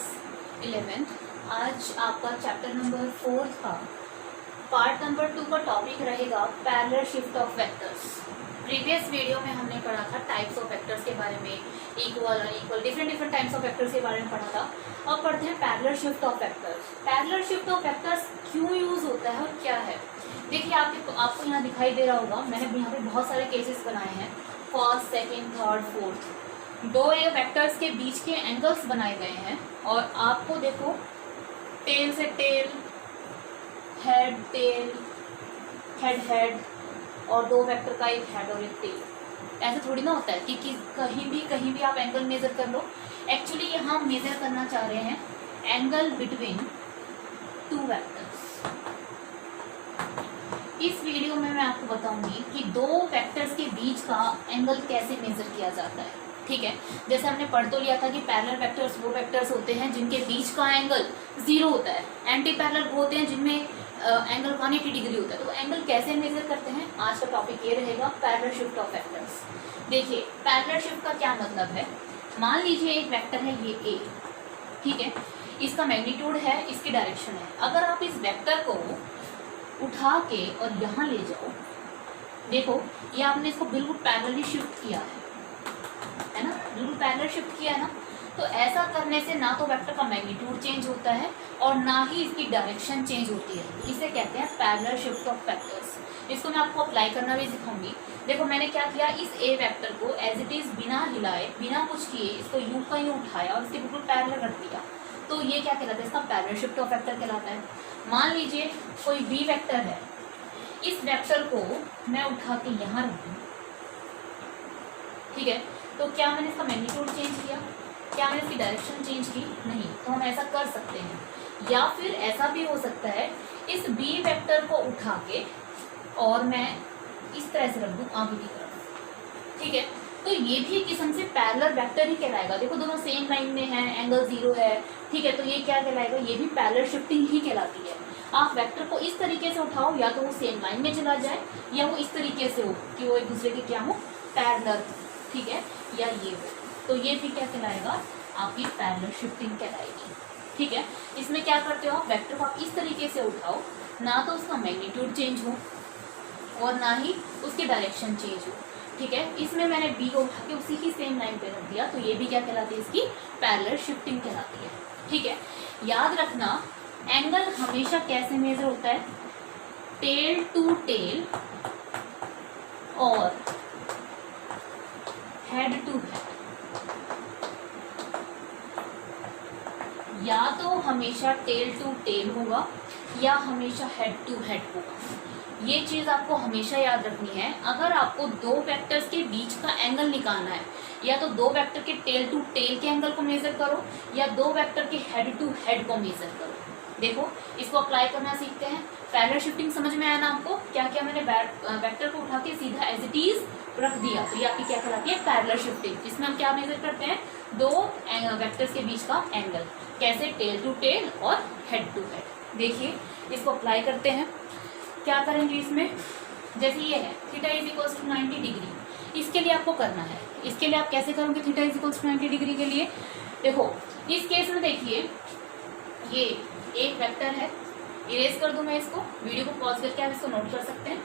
Class 11th। आज आपका chapter number 4 का पार्ट नंबर 2 का टॉपिक रहेगा parallel shift of vectors. Previous video में हमने पढ़ा था टाइप्स ऑफ वेक्टर्स के बारे में, equal unequal different types of vectors के बारे में पढ़ा था। अब पढ़ते हैं parallel shift of vectors. Parallel shift of vectors क्यों यूज होता है और क्या है। देखिए आपको यहाँ दिखाई दे रहा होगा, मैंने यहाँ पे बहुत सारे केसेस बनाए हैं, फर्स्ट, सेकेंड, थर्ड, फोर्थ। दो वेक्टर्स के बीच के एंगल्स बनाए गए हैं और आपको देखो टेल से tail, head tail, head head और दो वेक्टर का एक हेड और एक टेल। ऐसा थोड़ी ना होता है कि कहीं भी आप एंगल मेजर कर लो। एक्चुअली यहाँ हम मेजर करना चाह रहे हैं एंगल बिटवीन टू वेक्टर्स। इस वीडियो में मैं आपको बताऊंगी कि दो वेक्टर्स के बीच का एंगल कैसे मेजर किया जाता है। ठीक है, जैसे हमने पढ़ तो लिया था कि पैरेलल वेक्टर्स वो वेक्टर्स होते हैं जिनके बीच का एंगल 0 होता है, एंटी पैरेलल वो होते हैं जिनमें एंगल 180 डिग्री होता है। तो एंगल कैसे मेजर करते हैं, आज का टॉपिक ये रहेगा पैरेलल शिफ्ट ऑफ वेक्टर्स। देखिए पैरेलल शिफ्ट का क्या मतलब है। मान लीजिए एक वेक्टर है ये ए, ठीक है, इसका मैग्नीट्यूड है, इसकी डायरेक्शन है। अगर आप इस वेक्टर को उठा के और यहाँ ले जाओ, देखो ये आपने इसको बिल्कुल पैरेलली शिफ्ट किया है ना, बिल्कुल पैरेलल शिफ्ट किया है ना। तो ऐसा करने से ना तो वेक्टर का मैग्नीट्यूड चेंज होता है और ना ही इसकी डायरेक्शन चेंज होती है। इसे कहते हैं पैरेलल शिफ्ट ऑफ वेक्टर्स। इसको मैं आपको अप्लाई करना भी सिखाऊंगी। देखो मैंने क्या किया, इस ए वेक्टर को एज इट इज बिना हिलाए, बिना कुछ किए इसको यूं का यूं उठाया और इसके बिल्कुल पैरेलल रख दिया। तो ये क्या कहलाता है, इसका पैरेलल शिफ्ट ऑफ वेक्टर कहलाता है। मान लीजिए कोई बी वेक्टर है, इस वेक्टर को मैं उठा के यहाँ रख दूँ, ठीक है, तो क्या मैंने इसका मैग्नीट्यूड चेंज किया, क्या मैंने इसकी डायरेक्शन चेंज की? नहीं। तो हम ऐसा कर सकते हैं। या फिर ऐसा भी हो सकता है, इस बी वेक्टर को उठा के और मैं इस तरह से रख दूं आगे की तरफ, ठीक है, तो ये भी एक किस्म से पैरेलल वेक्टर ही कहलाएगा। देखो दोनों सेम लाइन में है, एंगल 0 है, ठीक है, तो ये क्या कहलाएगा, ये भी पैरेलल शिफ्टिंग ही कहलाती है। आप वेक्टर को इस तरीके से उठाओ, या तो वो सेम लाइन में चला जाए या वो इस तरीके से हो कि वो एक दूसरे के क्या हो, पैरेलल, ठीक है, या ये हो, तो ये भी क्या कहलाएगा, आपकी पैरेलल शिफ्टिंग कहलाएगी। ठीक है, इसमें क्या करते हो आप, वेक्टर को आप इस तरीके से उठाओ, ना तो उसका मैग्नीट्यूड चेंज हो और ना ही उसकी डायरेक्शन चेंज हो। ठीक है, इसमें मैंने बी को उठा के उसी की सेम लाइन पे रख दिया, तो ये भी क्या कहलाती है, इसकी पैरेलल शिफ्टिंग कहलाती है। ठीक है, याद रखना एंगल हमेशा कैसे मेजर होता है, टेल टू टेल और हेड टू हेड। या तो हमेशा टेल टू टेल होगा या हमेशा हेड टू हेड होगा। ये चीज आपको हमेशा याद रखनी है। अगर आपको दो वेक्टर्स के बीच का एंगल निकालना है, या तो दो वेक्टर के टेल टू टेल के एंगल को मेजर करो या दो वेक्टर के हेड टू हेड को मेजर करो। देखो इसको अप्लाई करना सीखते हैं। पैरेलल शिफ्टिंग समझ में आया ना आपको, क्या क्या मैंने वेक्टर को उठा के सीधा एज इट इज रख दिया, तो ये आपकी क्या कहलाती है, पैरेलल शिफ्टिंग। इसमें हम क्या मेजर करते हैं, दो वेक्टर्स के बीच का एंगल, कैसे, टेल टू टेल और हेड टू हेड। देखिए इसको अप्लाई करते हैं। क्या करेंगे इसमें, जैसे ये है theta is equals to 90 degree, इसके लिए आपको करना है। इसके लिए आप कैसे करोगे theta is equals to 90 degree के लिए, देखो इस केस में देखिए ये एक वेक्टर है, इरेज कर दूं मैं इसको, वीडियो को पॉज करके आप इसको नोट कर सकते हैं।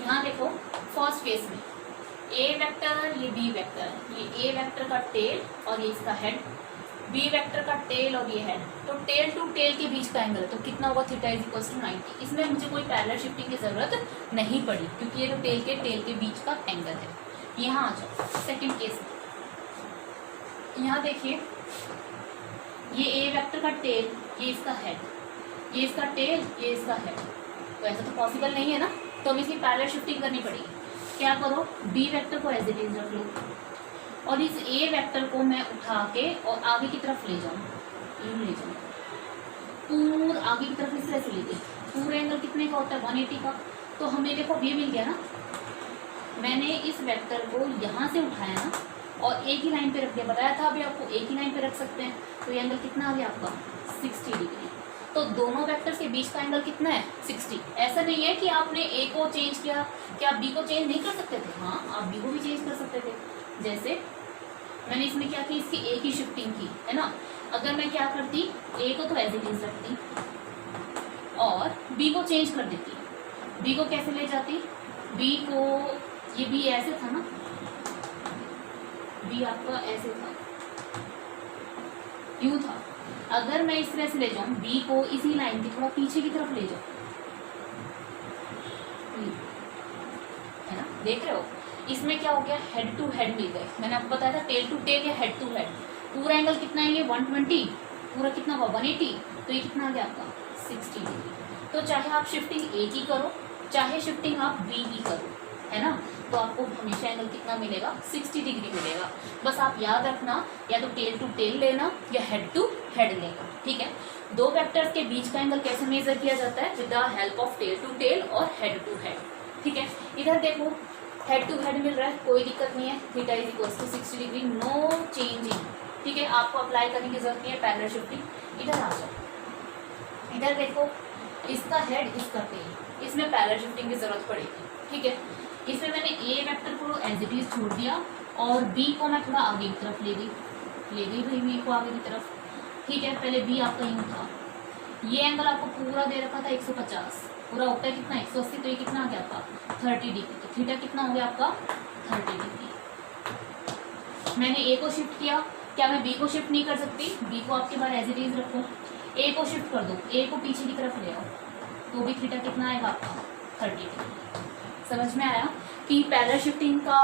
यहाँ देखो फर्स्ट केस में ए वेक्टर, ये बी वेक्टर, ये ए वेक्टर का टेल और ये इसका हेड, बी वेक्टर का टेल और ये हेड। तो टेल टू टेल के बीच का एंगल है, तो कितना होगा, थीटा इज इक्वल्स टू 90। इसमें मुझे कोई पैरेलल शिफ्टिंग की जरूरत नहीं पड़ी क्योंकि ये जो टेल के बीच का एंगल है। यहाँ आ जाओ सेकेंड केस में, यहाँ देखिए ये ए वेक्टर का टेल, ये इसका हेड, ये इसका टेल, ये इसका हेड। तो ऐसा तो पॉसिबल नहीं है ना, तो हमें इसकी पैरेलल शिफ्टिंग करनी पड़ेगी। क्या करो, बी वेक्टर को एज इट इज रख लो और इस ए वेक्टर को मैं उठा के और आगे की तरफ ले जाऊँ, यूँ ले जाऊँ, पूरा आगे की तरफ इस तरह से ले गई। पूरा एंगल कितने का होता है, 180 का। तो हमें देखो ये मिल गया ना, मैंने इस वेक्टर को यहाँ से उठाया ना और एक ही लाइन पे रख दिया, बताया था अभी आपको एक ही लाइन पे रख सकते हैं। तो ये एंगल कितना आ गया आपका, 60 डिग्री। तो तो दोनों वेक्टर्स के बीच का एंगल कितना है 60। ऐसा नहीं है कि आपने ए को चेंज किया, क्या आप बी को चेंज नहीं कर सकते थे? हाँ, आप बी को भी चेंज कर सकते थे। जैसे मैंने इसमें क्या की, इसकी ए की शिफ्टिंग की है ना। अगर मैं क्या करती, ए को तो एज इट इज रखती और बी को चेंज कर देती। बी को कैसे ले जाती, बी को, ये बी ऐसे था ना, बी आपका ऐसे था, यूं था। अगर मैं इस तरह से ले जाऊं, बी को इसी लाइन के थोड़ा पीछे की तरफ ले जाऊं, है ना, देख रहे हो, इसमें क्या हो गया, हेड टू हेड मिल गए। मैंने आपको बताया था टेल टू टेल या हेड टू हेड। पूरा एंगल कितना है ये 120, पूरा कितना हुआ 180, तो ये कितना आ गया आपका 60 डिग्री। तो चाहे आप शिफ्टिंग ए की करो, चाहे शिफ्टिंग आप बी की करो, है ना, तो आपको हमेशा एंगल कितना मिलेगा 60 डिग्री मिलेगा। बस आप याद रखना, या तो टेल टू टेल लेना या हेड टू हेड लेना, ठीक है। दो वेक्टर्स के बीच का एंगल कैसे मेजर किया जाता है, with the help of tail to tail और हेड टू हेड, ठीक है। इधर देखो हेड टू हेड मिल रहा है, कोई दिक्कत नहीं है, theta is equal to 60 degree, no changing, ठीक है। आपको अप्लाई करने की जरूरत नहीं है पैरेलल शिफ्टिंग। इधर आ जाओ, इधर देखो, इसका हेड इसका टेल, इसमें पैरेलल शिफ्टिंग की जरूरत पड़ेगी, ठीक है। इसमें मैंने ए वेक्टर को एज इट इज छोड़ दिया और बी को मैं थोड़ा आगे की तरफ ले गई भाई बी को आगे की तरफ, ठीक है। पहले बी आपका यूं था, ये एंगल आपको पूरा दे रखा था 150, पूरा होता है कितना 180, तो ये कितना आ गया आपका 30 डिग्री। तो थीटा कितना हो गया आपका 30 डिग्री। मैंने ए को शिफ्ट किया, क्या मैं बी को शिफ्ट नहीं कर सकती? बी को आपके बार एज इट इज रखो, ए को शिफ्ट कर दो, ए को पीछे की तरफ ले आओ, तो भी थीटा कितना आएगा आपका 30 डिग्री। समझ में आया कि पैरेलल शिफ्टिंग का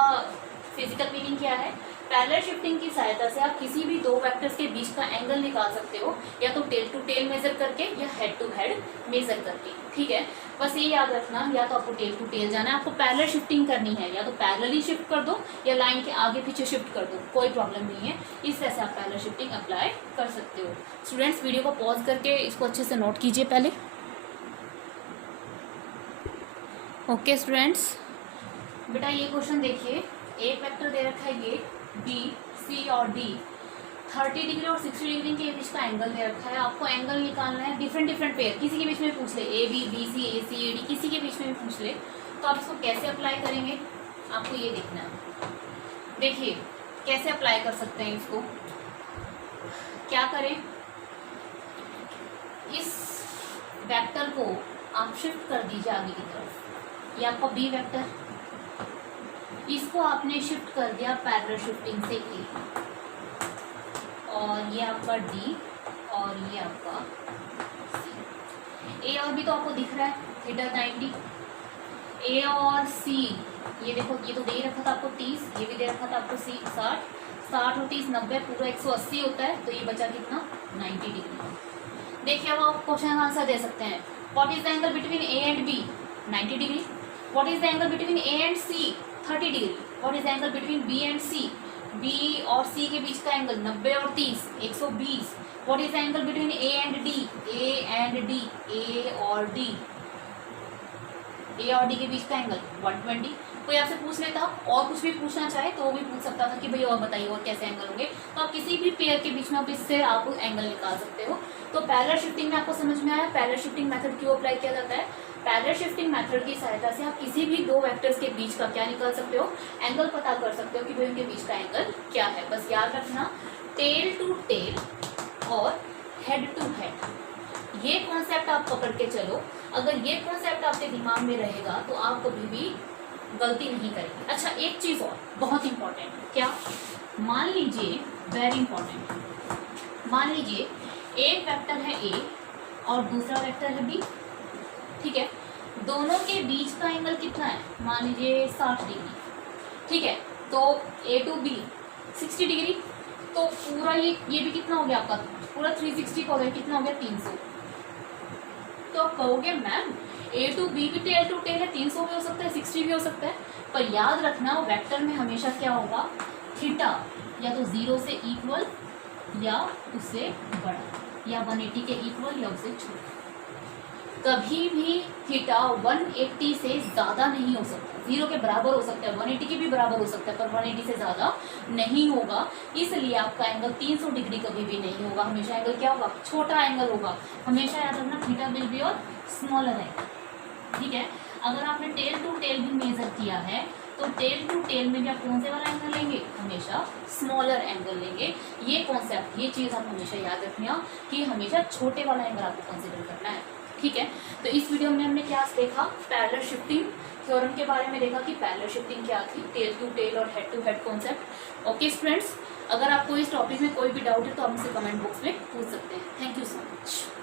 फिजिकल मीनिंग क्या है? पैरेलल शिफ्टिंग की सहायता से आप किसी भी दो वेक्टर्स के बीच का एंगल निकाल सकते हो, या तो टेल टू टेल मेजर करके या हेड टू हेड मेजर करके, ठीक है। बस ये याद रखना, या तो आपको टेल टू टेल जाना है, आपको पैरेलल शिफ्टिंग करनी है, या तो पैरेलली शिफ्ट कर दो या लाइन के आगे पीछे शिफ्ट कर दो, कोई प्रॉब्लम नहीं है। इस तरह से आप पैरेलल शिफ्टिंग अप्लाई कर सकते हो। स्टूडेंट्स वीडियो को पॉज करके इसको अच्छे से नोट कीजिए पहले। ओके स्टूडेंट्स, बेटा ये क्वेश्चन देखिए, एक वेक्टर दे रखा है ये बी, सी और डी, 30 डिग्री और 60 डिग्री के बीच का एंगल दे रखा है। आपको एंगल निकालना है डिफरेंट पेयर, किसी के बीच में पूछ ले, A B, B C, A C, A D, किसी के बीच में भी पूछ ले, तो आप इसको कैसे अप्लाई करेंगे आपको ये देखना है। देखिए कैसे अप्लाई कर सकते हैं इसको, क्या करें, इस वेक्टर को आप शिफ्ट कर दीजिए आगे की तरफ, ये आपका बी वेक्टर, इसको आपने शिफ्ट कर दिया पैरेलल शिफ्टिंग से ए, और ये आपका डी और ये आपका सी। ए और बी तो आपको दिख रहा है थीटा 90, ए और सी ये देखो, ये तो दे ही रखा था आपको 30, ये भी दे रखा था आपको सी 60, 60 और 30 90, पूरा 180 होता है, तो ये बचा कितना 90 डिग्री। देखिए अब आप क्वेश्चन आंसर दे सकते हैं, what is the angle between A and B 90 degree, what is the angle between A and C 30 degree, what is the angle between B and C, B और सी के बीच का angle 90 और 30 120, what is the angle between A and D, A and D, A और D, A और D के बीच का angle 120। कोई आपसे पूछ लेता और कुछ भी पूछना चाहे तो वो भी पूछ सकता था कि भाई और बताइए और कैसे एंगल होंगे, तो आप किसी भी पेयर के बीच में आप इससे आप एंगल निकाल सकते हो। तो पैरेलल शिफ्टिंग में आपको समझ में आया पैरेलल शिफ्टिंग मेथड क्यों अप्लाई किया जाता है। पैरेलल शिफ्टिंग मेथड की सहायता से आप किसी भी दो वेक्टर्स के बीच का क्या निकाल सकते हो, एंगल पता कर सकते हो कि भाई उनके बीच का एंगल क्या है। बस याद रखना टेल टू टेल और हेड टू हेड, ये कॉन्सेप्ट आप पकड़ के चलो। अगर ये कॉन्सेप्ट आपके दिमाग में रहेगा तो आप कभी भी गलती नहीं करेंगे। अच्छा एक चीज और बहुत इंपॉर्टेंट, क्या, मान लीजिए वेरी इंपॉर्टेंट, मान लीजिए एक वेक्टर है ए और दूसरा वेक्टर है बी, ठीक है, दोनों के बीच का एंगल कितना है, मान लीजिए 60 डिग्री, ठीक है, तो ए टू बी 60 डिग्री, तो पूरा ये भी कितना हो गया आपका, पूरा 360 का हो गया, कितना हो गया 300। तो आप कहोगे मैम ए टू बी भी टेल टू टेल है, 300 भी हो सकता है 60 भी हो सकता है, पर याद रखना वेक्टर में हमेशा क्या होगा, थीटा या तो 0 से इक्वल या उससे बड़ा, या 180 के इक्वल या उससे छोटा। कभी भी थीटा 180 से ज़्यादा नहीं हो सकता, 0 के बराबर हो सकता है, 180 के भी बराबर हो सकता है, पर 180 से ज़्यादा नहीं होगा। इसलिए आपका एंगल 300 डिग्री कभी भी नहीं होगा, हमेशा एंगल क्या होगा, छोटा एंगल होगा। हमेशा याद रखना थीटा विल बी और स्मॉलर एंगल, ठीक है। अगर आपने टेल टू टेल भी मेजर किया है तो टेल टू टेल में भी आप कौन से वाला एंगल लेंगे, हमेशा स्मॉलर एंगल लेंगे। ये कॉन्सेप्ट, ये चीज़ आप हमेशा याद रखना कि हमेशा छोटे वाला एंगल आपको कंसिडर करना है, ठीक है। तो इस वीडियो में हमने क्या देखा, पैरेलल शिफ्टिंग थ्योरम के बारे में देखा कि पैरेलल शिफ्टिंग क्या थी, टेल टू टेल और head to head concept. Okay friends, अगर आपको इस टॉपिक में कोई भी डाउट है तो आप मुझसे कमेंट बॉक्स में पूछ सकते हैं। Thank you so much.